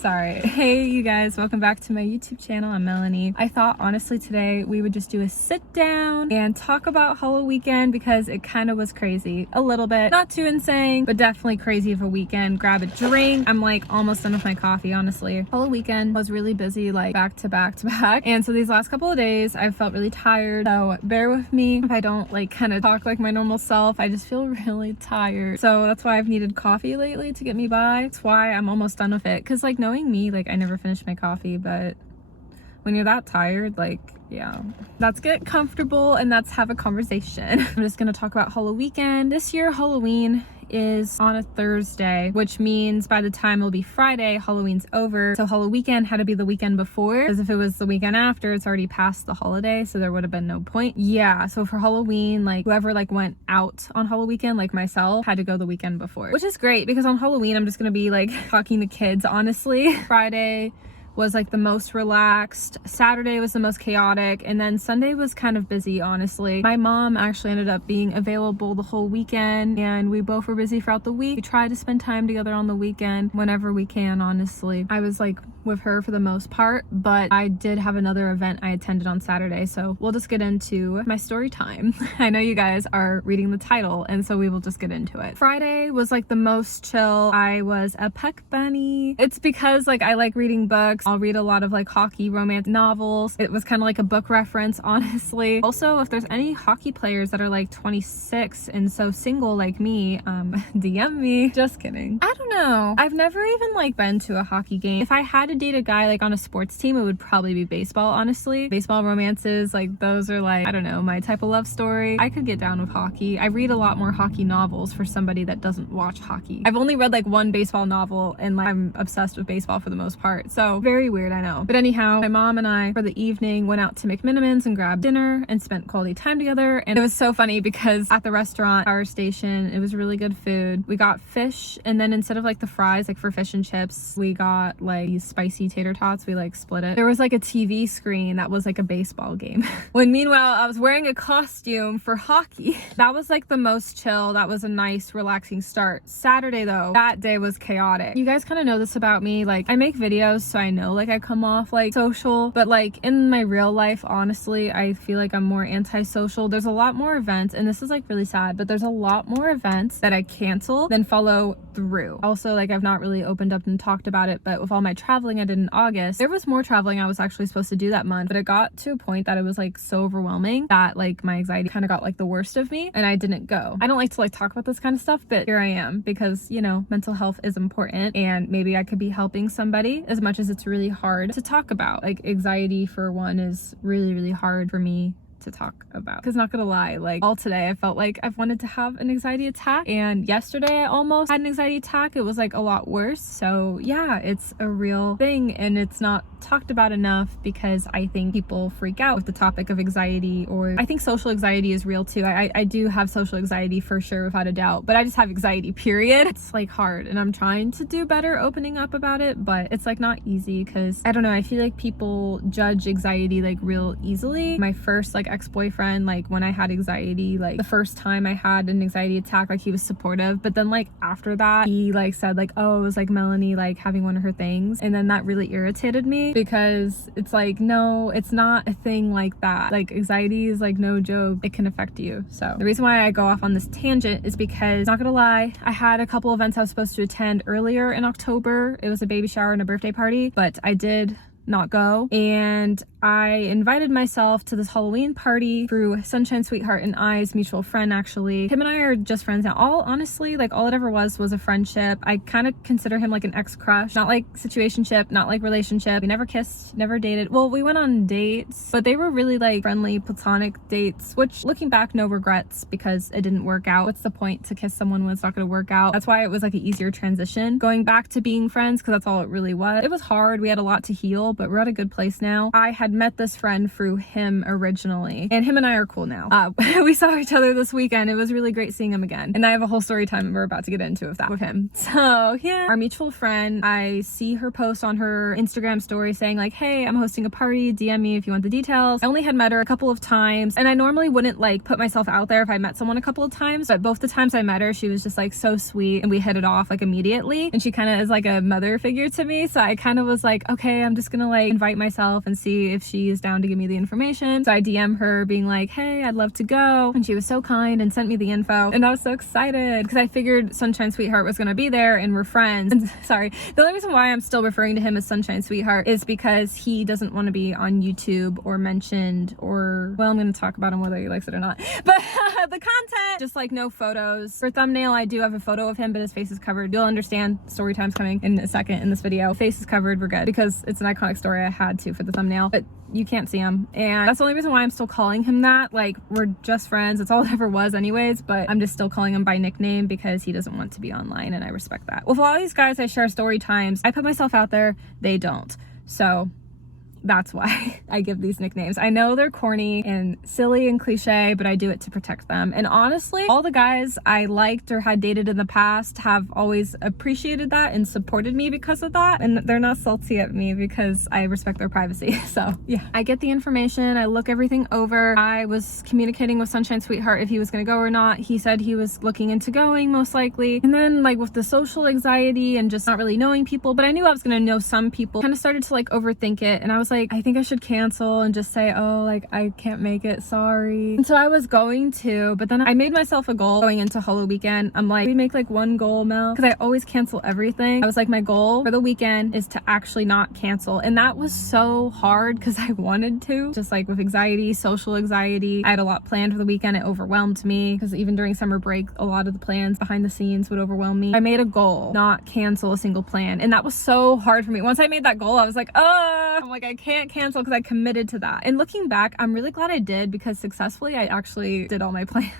Sorry. Hey you guys, welcome back to my YouTube channel. I'm Melanie. I thought honestly today we would just do a sit down and talk about Halloweekend because it kind of was crazy. A little bit. Not too insane, but definitely crazy of a weekend. Grab a drink. I'm like almost done with my coffee, honestly. Halloweekend was really busy, like back to back to back. And so these last couple of days I felt really tired. So bear with me if I don't like kind of talk like my normal self. I just feel really tired. So that's why I've needed coffee lately to get me by. That's why I'm almost done with it. Cause like knowing me, like I never finished my coffee, but when you're that tired, like, yeah, let's get comfortable and let's have a conversation. I'm just gonna talk about Halloweekend. This year, Halloween is on a Thursday, which means by the time it'll be Friday, Halloween's over. So Halloweekend had to be the weekend before, because if it was the weekend after, it's already past the holiday, so there would have been no point. Yeah, so for Halloween, like whoever like went out on Halloweekend, like myself, had to go the weekend before, which is great because on Halloween, I'm just gonna be like talking to kids, honestly. Friday was like the most relaxed, Saturday was the most chaotic, and then Sunday was kind of busy, honestly. My mom actually ended up being available the whole weekend and we both were busy throughout the week. We tried to spend time together on the weekend whenever we can, honestly. I was like with her for the most part, but I did have another event I attended on Saturday, so we'll just get into my story time. I know you guys are reading the title, and so we will just get into it. Friday was like the most chill. I was a peck bunny. It's because like I like reading books. I'll read a lot of like hockey romance novels. It was kind of like a book reference, honestly. Also, if there's any hockey players that are like 26 and so single like me, DM me. Just kidding. I don't know. I've never even like been to a hockey game. If I had to date a guy like on a sports team, it would probably be baseball, honestly. Baseball romances, like those are like, I don't know, my type of love story. I could get down with hockey. I read a lot more hockey novels for somebody that doesn't watch hockey. I've only read like one baseball novel and like I'm obsessed with baseball for the most part. So very weird, I know. But anyhow, my mom and I for the evening went out to McMinimans and grabbed dinner and spent quality time together. And it was so funny because at the restaurant, Power Station, it was really good food. We got fish, and then instead of like the fries, like for fish and chips, we got like these spicy tater tots. We like split it. There was like a TV screen that was like a baseball game. When meanwhile, I was wearing a costume for hockey. That was like the most chill. That was a nice, relaxing start. Saturday though, that day was chaotic. You guys kind of know this about me. Like I make videos, so I know like I come off like social, but like in my real life, honestly, I feel like I'm more antisocial. There's a lot more events, and this is like really sad, but there's a lot more events that I cancel than follow through. Also, like I've not really opened up and talked about it, but with all my traveling I did in August, there was more traveling I was actually supposed to do that month, but it got to a point that it was like so overwhelming that like my anxiety kind of got like the worst of me and I didn't go. I don't like to like talk about this kind of stuff, but here I am because, you know, mental health is important and maybe I could be helping somebody, as much as it's really hard to talk about. Like anxiety for one is really, really hard for me to talk about, because not gonna lie, like all today I felt like I've wanted to have an anxiety attack, and yesterday I almost had an anxiety attack. It was like a lot worse. So yeah, it's a real thing and it's not talked about enough because I think people freak out with the topic of anxiety, or I think social anxiety is real too. I do have social anxiety for sure, without a doubt, but I just have anxiety, period. It's like hard and I'm trying to do better opening up about it, but it's like not easy because I don't know, I feel like people judge anxiety like real easily. My first like ex-boyfriend, like when I had anxiety, like the first time I had an anxiety attack, like he was supportive, but then like after that he like said like, oh, it was like Melanie like having one of her things, and then that really irritated me because it's like, no, it's not a thing like that. Like anxiety is like no joke, it can affect you. So the reason why I go off on this tangent is because, not gonna lie, I had a couple events I was supposed to attend earlier in October. It was a baby shower and a birthday party, but I did not go, and I invited myself to this Halloween party through Sunshine Sweetheart and I's mutual friend. Actually, him and I are just friends now. All honestly, like all it ever was a friendship. I kind of consider him like an ex-crush, not like situationship, not like relationship. We never kissed, never dated. Well, we went on dates, but they were really like friendly platonic dates, which looking back, no regrets, because it didn't work out. What's the point to kiss someone when it's not going to work out? That's why it was like an easier transition going back to being friends, because that's all it really was. It was hard, we had a lot to heal, but we're at a good place now. I had met this friend through him originally, and him and I are cool now. We saw each other this weekend. It was really great seeing him again, and I have a whole story time we're about to get into of that with him. So yeah, our mutual friend, I see her post on her Instagram story saying like, hey, I'm hosting a party, DM me if you want the details. I only had met her a couple of times, and I normally wouldn't like put myself out there if I met someone a couple of times, but both the times I met her, she was just like so sweet, and we hit it off like immediately, and she kind of is like a mother figure to me. So I kind of was like, okay, I'm just gonna like invite myself and see if she is down to give me the information. So I DM her being like, hey, I'd love to go, and she was so kind and sent me the info, and I was so excited because I figured Sunshine Sweetheart was gonna be there and we're friends. And sorry, the only reason why I'm still referring to him as Sunshine Sweetheart is because he doesn't want to be on YouTube or mentioned, or, well, I'm gonna talk about him whether he likes it or not, but the content, just like no photos. For thumbnail, I do have a photo of him, but his face is covered. You'll understand, story time's coming in a second in this video. Face is covered, we're good, because it's an iconic story. I had to for the thumbnail, but you can't see him, and that's the only reason why I'm still calling him that. Like, we're just friends, it's all it ever was anyways, but I'm just still calling him by nickname because he doesn't want to be online, and I respect that. With a lot of these guys I share story times, I put myself out there, they don't. So that's why I give these nicknames. I know they're corny and silly and cliche, but I do it to protect them. And honestly, all the guys I liked or had dated in the past have always appreciated that and supported me because of that. And they're not salty at me because I respect their privacy. So yeah, I get the information, I look everything over. I was communicating with Sunshine Sweetheart if he was gonna go or not. He said he was looking into going, most likely. And then like with the social anxiety and just not really knowing people, but I knew I was gonna know some people, kind of started to like overthink it. And I was like, I think I should cancel and just say, oh, like I can't make it, sorry. And so I was going to, but then I made myself a goal going into Halloweekend. I'm like, we make like one goal, Mel, because I always cancel everything. I was like, my goal for the weekend is to actually not cancel. And that was so hard because I wanted to, just like with anxiety, social anxiety. I had a lot planned for the weekend. It overwhelmed me because even during summer break, a lot of the plans behind the scenes would overwhelm me. I made a goal, not cancel a single plan. And that was so hard for me. Once I made that goal, I was like, I'm like, I can't cancel because I committed to that. And looking back, I'm really glad I did, because successfully I actually did all my plans.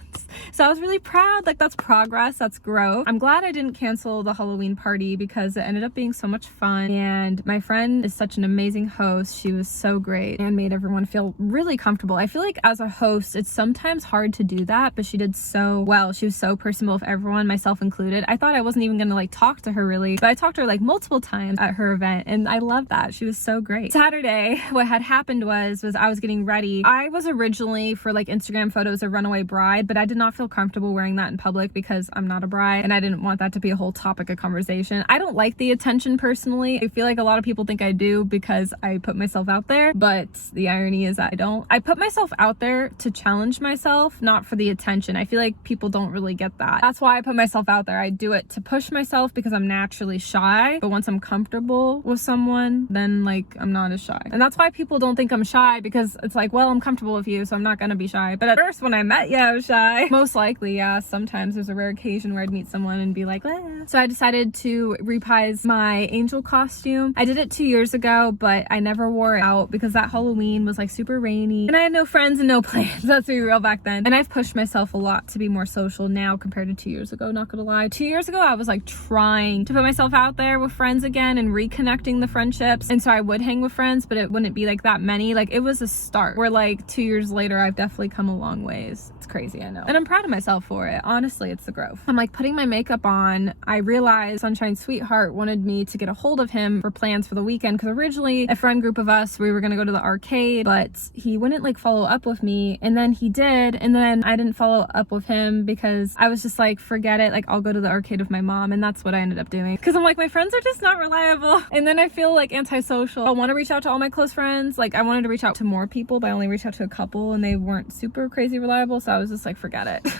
So I was really proud. Like, that's progress, that's growth. I'm glad I didn't cancel the Halloween party because it ended up being so much fun, and my friend is such an amazing host. She was so great and made everyone feel really comfortable. I feel like as a host, it's sometimes hard to do that, but she did so well. She was so personable with everyone, myself included. I thought I wasn't even gonna like talk to her really, but I talked to her like multiple times at her event, and I love that. She was so great. Saturday, what had happened was I was getting ready. I was originally for like Instagram photos a runaway bride, but I did not feel comfortable wearing that in public because I'm not a bride, and I didn't want that to be a whole topic of conversation. I don't like the attention personally. I feel like a lot of people think I do because I put myself out there, but the irony is I don't. I put myself out there to challenge myself, not for the attention. I feel like people don't really get that. That's why I put myself out there. I do it to push myself because I'm naturally shy, but once I'm comfortable with someone, then like I'm not as shy. And that's why people don't think I'm shy, because it's like, well, I'm comfortable with you, so I'm not gonna be shy. But at first when I met you, I was shy. Most likely, yeah. Sometimes there's a rare occasion where I'd meet someone and be like, eh. So I decided to reprise my angel costume. I did it 2 years ago, but I never wore it out because that Halloween was like super rainy and I had no friends and no plans. Let's be real, back then. And I've pushed myself a lot to be more social now compared to 2 years ago, not gonna lie. 2 years ago, I was like trying to put myself out there with friends again and reconnecting the friendships. And so I would hang with friends, but it wouldn't be like that many. Like, it was a start where like 2 years later, I've definitely come a long ways. It's crazy, I know. And I'm proud of myself for it. Honestly, it's the growth. I'm like putting my makeup on. I realized Sunshine Sweetheart wanted me to get a hold of him for plans for the weekend, because originally a friend group of us, we were gonna go to the arcade, but he wouldn't like follow up with me, and then he did, and then I didn't follow up with him because I was just like, forget it, like I'll go to the arcade with my mom. And that's what I ended up doing, because I'm like, my friends are just not reliable, and then I feel like antisocial. I want to reach out to all my close friends. Like, I wanted to reach out to more people, but I only reached out to a couple and they weren't super crazy reliable, so I was just like, forget it.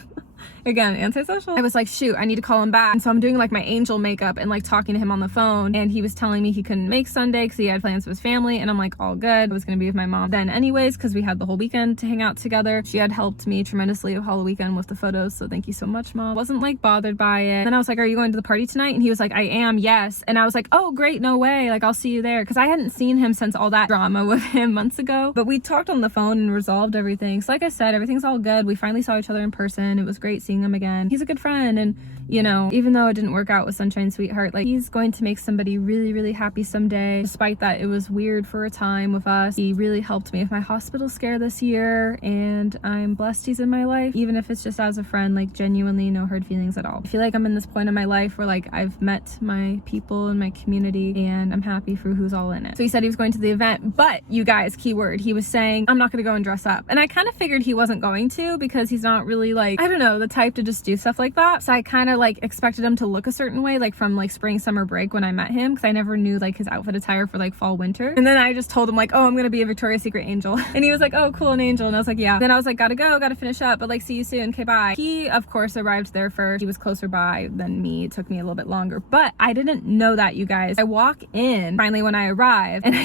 Again, antisocial. I was like, shoot, I need to call him back. And so I'm doing like my angel makeup and like talking to him on the phone, and he was telling me he couldn't make Sunday because he had plans with his family, and I'm like, all good. I was gonna be with my mom then anyways because we had the whole weekend to hang out together. She had helped me tremendously with Halloweekend with the photos, so thank you so much, Mom. Wasn't like bothered by it. Then I was like, are you going to the party tonight? And he was like, I am, yes. And I was like, oh great, no way, like I'll see you there, because I hadn't seen him since all that drama with him months ago. But we talked on the phone and resolved everything. So like I said, everything's all good. We finally saw each other in person. It was great seeing seeing him again. He's a good friend, and you know, even though it didn't work out with Sunshine Sweetheart, like he's going to make somebody really, really happy someday. Despite that it was weird for a time with us, he really helped me with my hospital scare this year, and I'm blessed he's in my life, even if it's just as a friend, like genuinely no hard feelings at all. I feel like I'm in this point in my life where like I've met my people in my community and I'm happy for who's all in it. So he said he was going to the event, but you guys, keyword, he was saying, I'm not gonna go and dress up. And I kind of figured he wasn't going to, because he's not really like, I don't know, the type to just do stuff like that. So I kind of like expected him to look a certain way, like from like spring, summer break when I met him, because I never knew like his outfit attire for like fall, winter. And then I just told him like, oh, I'm gonna be a Victoria's Secret angel. And he was like, oh, cool, an angel. And I was like, yeah. Then I was like, gotta go, gotta finish up, but like see you soon, okay, bye. He of course arrived there first. He was closer by than me. It took me a little bit longer, but I didn't know that, you guys. I walk in finally when I arrived, and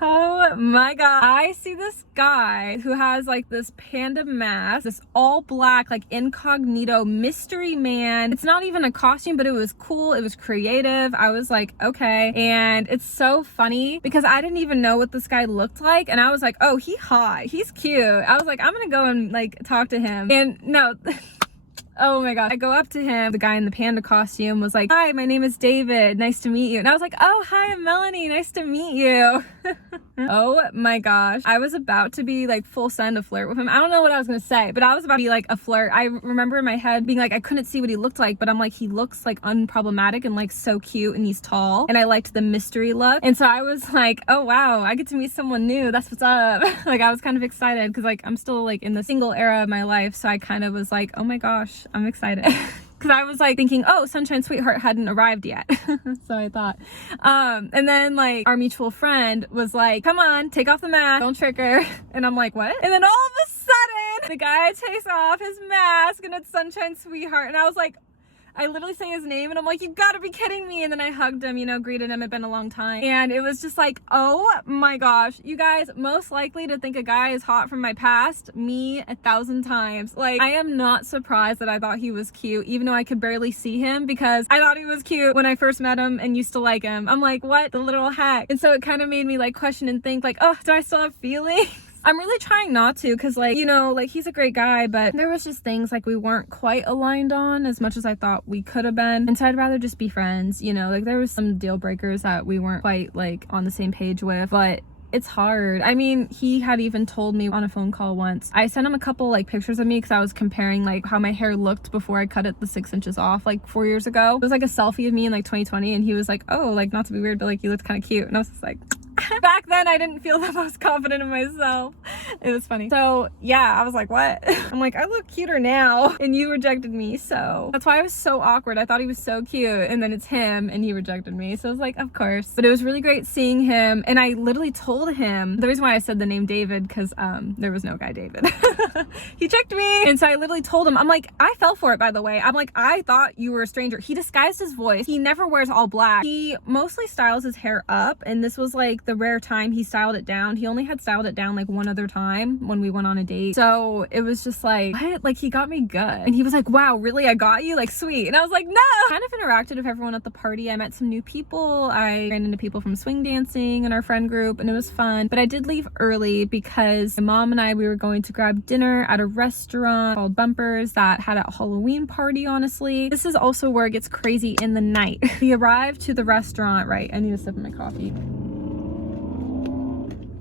oh my god, I see this guy who has like this panda mask, this all black like incognito mystery man. It's not even a costume, but it was cool, it was creative. I was like, okay. And it's so funny because I didn't even know what this guy looked like, and I was like, oh, he hot, he's cute. I was like, I'm gonna go and like talk to him. And no oh my god, I go up to him. The guy in the panda costume was like, hi, my name is David, nice to meet you. And I was like, oh, hi, I'm Melanie, nice to meet you. Oh my gosh, I was about to be like full send a flirt with him. I don't know what I was gonna say, but I was about to be like a flirt. I remember in my head being like, I couldn't see what he looked like, but I'm like, he looks like unproblematic and like so cute, and he's tall, and I liked the mystery look. And so I was like, oh wow, I get to meet someone new, that's what's up. Like I was kind of excited because like I'm still like in the single era of my life, so I kind of was like, oh my gosh, I'm excited. Because I was like thinking, oh, Sunshine Sweetheart hadn't arrived yet. So I thought, and then like our mutual friend was like, come on, take off the mask, don't trick her. And I'm like, what? And then all of a sudden the guy takes off his mask and it's Sunshine Sweetheart, and I was like, I literally say his name and I'm like, you gotta be kidding me. And then I hugged him, you know, greeted him. It'd been a long time. And it was just like, oh my gosh, you guys, most likely to think a guy is hot from my past, me 1,000 times. Like, I am not surprised that I thought he was cute, even though I could barely see him, because I thought he was cute when I first met him and used to like him. I'm like, what? The literal heck? And so it kind of made me like question and think like, oh, do I still have feelings? I'm really trying not to, because like, you know, like he's a great guy, but there was just things like we weren't quite aligned on as much as I thought we could have been. And so I'd rather just be friends, you know, like there was some deal breakers that we weren't quite like on the same page with, but it's hard. I mean, he had even told me on a phone call once, I sent him a couple like pictures of me because I was comparing like how my hair looked before I cut it the 6 inches off like 4 years ago. It was like a selfie of me in like 2020, and he was like, oh, like not to be weird, but like you looked kind of cute. And I was just like, back then I didn't feel the most confident in myself. It was funny. So yeah, I was like, what? I'm like, I look cuter now, and you rejected me. So that's why I was so awkward. I thought he was so cute, and then it's him and he rejected me. So I was like, of course. But it was really great seeing him, and I literally told him the reason why I said the name David, because there was no guy David. He tricked me. And so I literally told him, I'm like, I fell for it, by the way. I'm like, I thought you were a stranger. He disguised his voice. He never wears all black. He mostly styles his hair up, and this was like the rare time he styled it down. He only had styled it down like one other time when we went on a date. So it was just like, what? Like he got me good. And he was like, wow, really? I got you? Like, sweet. And I was like, no. Kind of interacted with everyone at the party. I met some new people. I ran into people from swing dancing in our friend group, and it was fun. But I did leave early because my mom and I, we were going to grab dinner at a restaurant called Bumpers that had a Halloween party, honestly. This is also where it gets crazy in the night. We arrived to the restaurant, right? I need a sip of my coffee.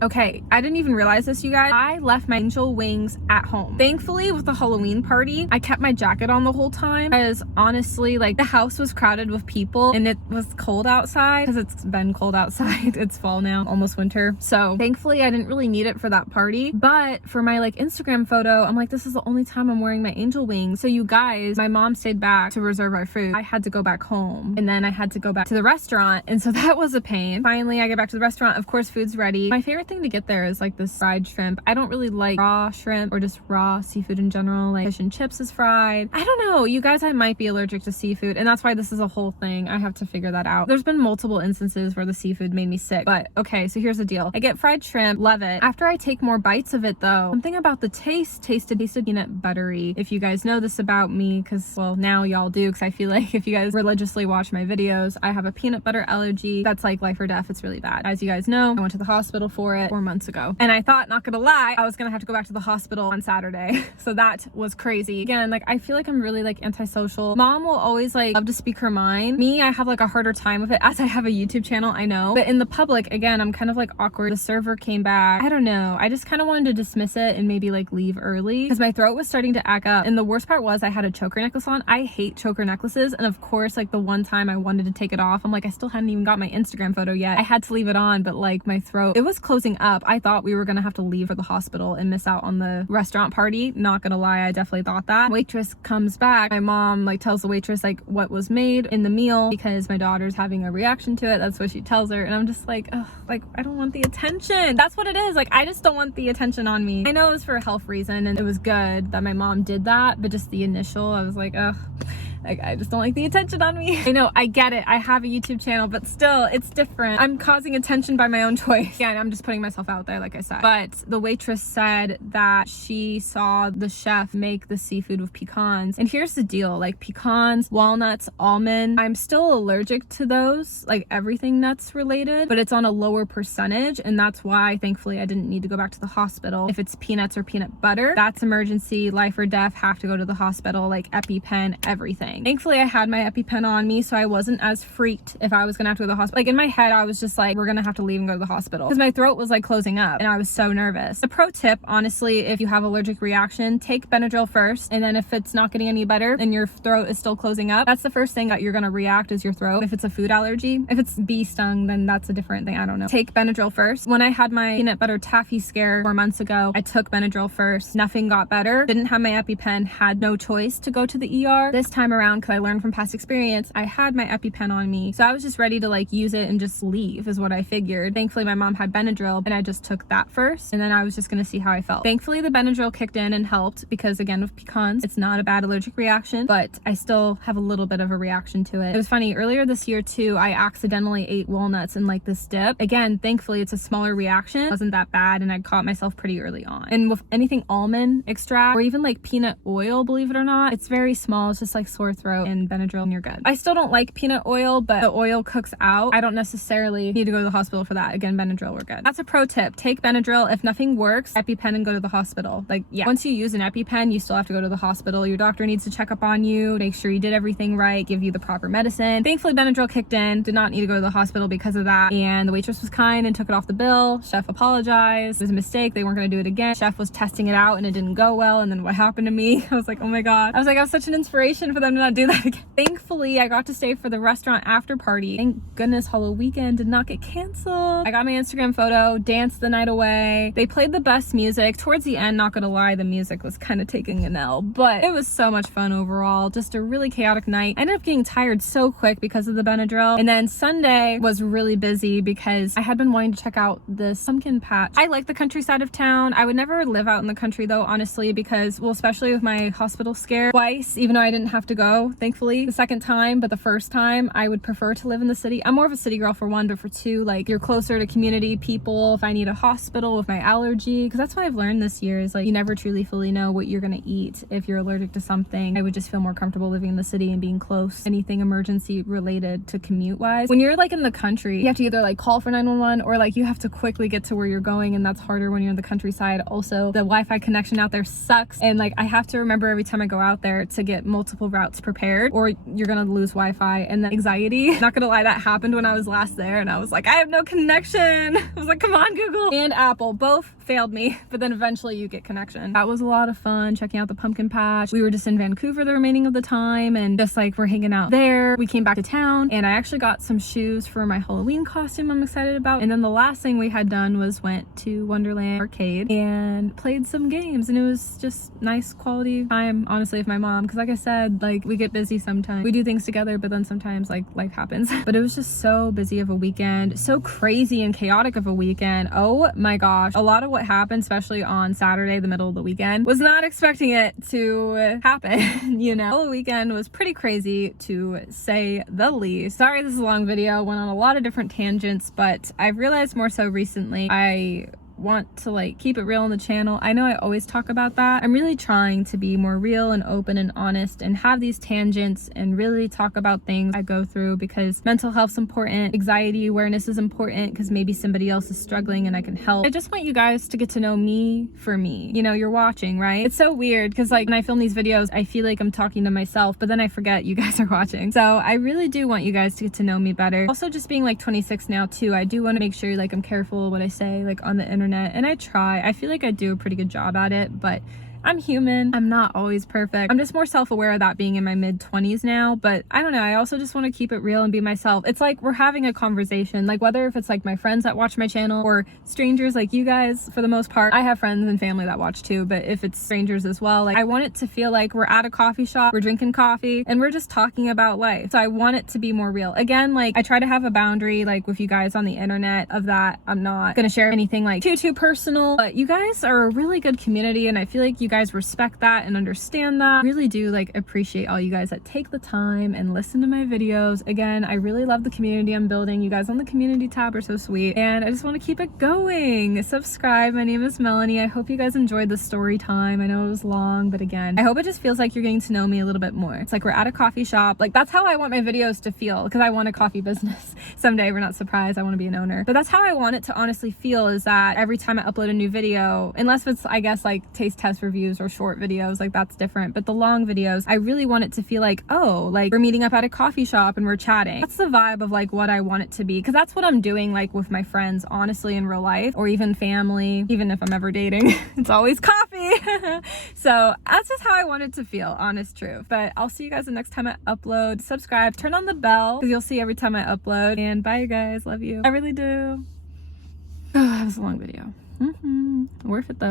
Okay, I didn't even realize this, you guys. I left my angel wings at home. Thankfully, with the Halloween party, I kept my jacket on the whole time, because honestly, like the house was crowded with people and it was cold outside, because it's been cold outside. It's fall now, almost winter. So thankfully, I didn't really need it for that party. But for my like Instagram photo, I'm like, this is the only time I'm wearing my angel wings. So you guys, my mom stayed back to reserve our food. I had to go back home, and then I had to go back to the restaurant. And so that was a pain. Finally, I get back to the restaurant. Of course, food's ready. My favorite thing to get there is like this fried shrimp. I don't really like raw shrimp or just raw seafood in general. Like fish and chips is fried. I don't know, you guys, I might be allergic to seafood, and that's why this is a whole thing. I have to figure that out. There's been multiple instances where the seafood made me sick, but okay, so here's the deal. I get fried shrimp, love it. After I take more bites of it though, something about the taste tasted peanut buttery. If you guys know this about me, because well, now y'all do, because I feel like if you guys religiously watch my videos, I have a peanut butter allergy that's like life or death. It's really bad. As you guys know, I went to the hospital for for it 4 months ago. And I thought, not gonna lie, I was gonna have to go back to the hospital on Saturday. So that was crazy. Again, like I feel like I'm really like antisocial. Mom will always like love to speak her mind. Me, I have like a harder time with it as I have a YouTube channel, I know. But in the public, again, I'm kind of like awkward. The server came back. I don't know. I just kind of wanted to dismiss it and maybe like leave early because my throat was starting to act up. And the worst part was I had a choker necklace on. I hate choker necklaces. And of course, like the one time I wanted to take it off, I'm like, I still hadn't even got my Instagram photo yet. I had to leave it on, but like my throat, it was closing up. I thought we were gonna have to leave for the hospital and miss out on the restaurant party. Not gonna lie, I definitely thought that. Waitress comes back. My mom like tells the waitress like what was made in the meal because my daughter's having a reaction to it. That's what she tells her. And I'm just like, ugh, like I don't want the attention. That's what it is. Like I just don't want the attention on me. I know it was for a health reason and it was good that my mom did that, but just the initial, I was like, ugh. Like, I just don't like the attention on me. I know, I get it. I have a YouTube channel, but still, it's different. I'm causing attention by my own choice. Yeah, I'm just putting myself out there, like I said. But the waitress said that she saw the chef make the seafood with pecans. And here's the deal, like pecans, walnuts, almond, I'm still allergic to those, like everything nuts related, but it's on a lower percentage. And that's why, thankfully, I didn't need to go back to the hospital. If it's peanuts or peanut butter, that's emergency, life or death, have to go to the hospital, like EpiPen, everything. Thankfully, I had my EpiPen on me, so I wasn't as freaked if I was gonna have to go to the hospital. Like in my head, I was just like, we're gonna have to leave and go to the hospital because my throat was like closing up and I was so nervous. The pro tip, honestly, if you have allergic reaction, take Benadryl first, and then if it's not getting any better and your throat is still closing up, that's the first thing that you're gonna react is your throat. If it's a food allergy, if it's bee stung, then that's a different thing. I don't know. Take Benadryl first. When I had my peanut butter taffy scare 4 months ago, I took Benadryl first. Nothing got better. Didn't have my EpiPen. Had no choice to go to the ER. This time around, because I learned from past experience, I had my EpiPen on me, so I was just ready to like use it and just leave is what I figured. Thankfully, my mom had Benadryl and I just took that first, and then I was just gonna see how I felt. Thankfully, the Benadryl kicked in and helped because again, with pecans, it's not a bad allergic reaction, but I still have a little bit of a reaction to it. It was funny, earlier this year too, I accidentally ate walnuts in like this dip. Again, thankfully, it's a smaller reaction. It wasn't that bad, and I caught myself pretty early on. And with anything almond extract or even like peanut oil, believe it or not, it's very small. It's just like sore throat and Benadryl and you're good. I still don't like peanut oil, but the oil cooks out. I don't necessarily need to go to the hospital for that. Again, Benadryl, we're good. That's a pro tip. Take Benadryl. If nothing works, EpiPen and go to the hospital. Like, yeah, once you use an EpiPen, you still have to go to the hospital. Your doctor needs to check up on you, make sure you did everything right, give you the proper medicine. Thankfully, Benadryl kicked in. Did not need to go to the hospital because of that. And the waitress was kind and took it off the bill. Chef apologized. It was a mistake. They weren't going to do it again. Chef was testing it out and it didn't go well. And then what happened to me? I was like, oh my God. I was like, I was such an inspiration for them to not do that again. Thankfully, I got to stay for the restaurant after party. Thank goodness Halloweekend did not get canceled. I got my Instagram photo, danced the night away. They played the best music. Towards the end, not gonna lie, the music was kind of taking an L, but it was so much fun overall. Just a really chaotic night. I ended up getting tired so quick because of the Benadryl. And then Sunday was really busy because I had been wanting to check out this pumpkin patch. I like the countryside of town. I would never live out in the country though, honestly, because, well, especially with my hospital scare twice, even though I didn't have to go, thankfully, the second time, but the first time I would prefer to live in the city. I'm more of a city girl for one, but for two, like you're closer to community people. If I need a hospital with my allergy, because that's what I've learned this year is like you never truly fully know what you're gonna eat if you're allergic to something. I would just feel more comfortable living in the city and being close. Anything emergency related to commute wise. When you're like in the country, you have to either like call for 911 or like you have to quickly get to where you're going, and that's harder when you're in the countryside. Also, the Wi-Fi connection out there sucks, and like I have to remember every time I go out there to get multiple routes prepared or you're gonna lose Wi-Fi. And the anxiety, not gonna lie, that happened when I was last there and I was like, I have no connection. I was like, come on, Google and Apple both failed me, but then eventually you get connection. That was a lot of fun checking out the pumpkin patch. We were just in Vancouver the remaining of the time and just like we're hanging out there. We came back to town and I actually got some shoes for my Halloween costume I'm excited about. And then the last thing we had done was went to Wonderland Arcade and played some games, and it was just nice quality time, honestly, with my mom, because like I said, like we get busy sometimes. We do things together, but then sometimes like life happens. But it was just so busy of a weekend, so crazy and chaotic of a weekend. Oh my gosh, a lot of what happened, especially on Saturday, the middle of the weekend, was not expecting it to happen. You know, the weekend was pretty crazy to say the least. Sorry this is a long video, went on a lot of different tangents, but I've realized more so recently I want to like keep it real on the channel. I know I always talk about that. I'm really trying to be more real and open and honest and have these tangents and really talk about things I go through, because mental health's important, anxiety awareness is important, because maybe somebody else is struggling and I can help. I just want you guys to get to know me for me. You know, you're watching, right? It's so weird because like when I film these videos, I feel like I'm talking to myself, but then I forget you guys are watching. So I really do want you guys to get to know me better. Also, just being like 26 now too, I do want to make sure like I'm careful what I say like on the internet, and I try. I feel like I do a pretty good job at it, but I'm human. I'm not always perfect. I'm just more self-aware of that being in my mid-20s now, but I don't know. I also just want to keep it real and be myself. It's like we're having a conversation, like whether if it's like my friends that watch my channel or strangers like you guys for the most part. I have friends and family that watch too, but if it's strangers as well, like I want it to feel like we're at a coffee shop, we're drinking coffee, and we're just talking about life. So I want it to be more real. Again, like I try to have a boundary like with you guys on the internet of that. I'm not gonna share anything like too personal, but you guys are a really good community, and I feel like you guys respect that and understand that. I really do like appreciate all you guys that take the time and listen to my videos. Again, I really love the community I'm building. You guys on the community tab are so sweet, and I just want to keep it going. Subscribe. My name is Melanie. I hope you guys enjoyed the story time. I know it was long, but again, I hope it just feels like you're getting to know me a little bit more. It's like we're at a coffee shop. Like that's how I want my videos to feel, because I want a coffee business someday. We're not surprised. I want to be an owner, but that's how I want it to honestly feel, is that every time I upload a new video, unless it's I guess like taste test reviews or short videos, like that's different, but the long videos, I really want it to feel like, oh, like we're meeting up at a coffee shop and we're chatting. That's the vibe of like what I want it to be, because that's what I'm doing like with my friends, honestly, in real life, or even family. Even if I'm ever dating, it's always coffee. So that's just how I want it to feel, honest truth. But I'll see you guys the next time I upload. Subscribe, turn on the bell, because you'll see every time I upload. And bye, you guys. Love you. I really do. Oh, that was a long video. Worth it though.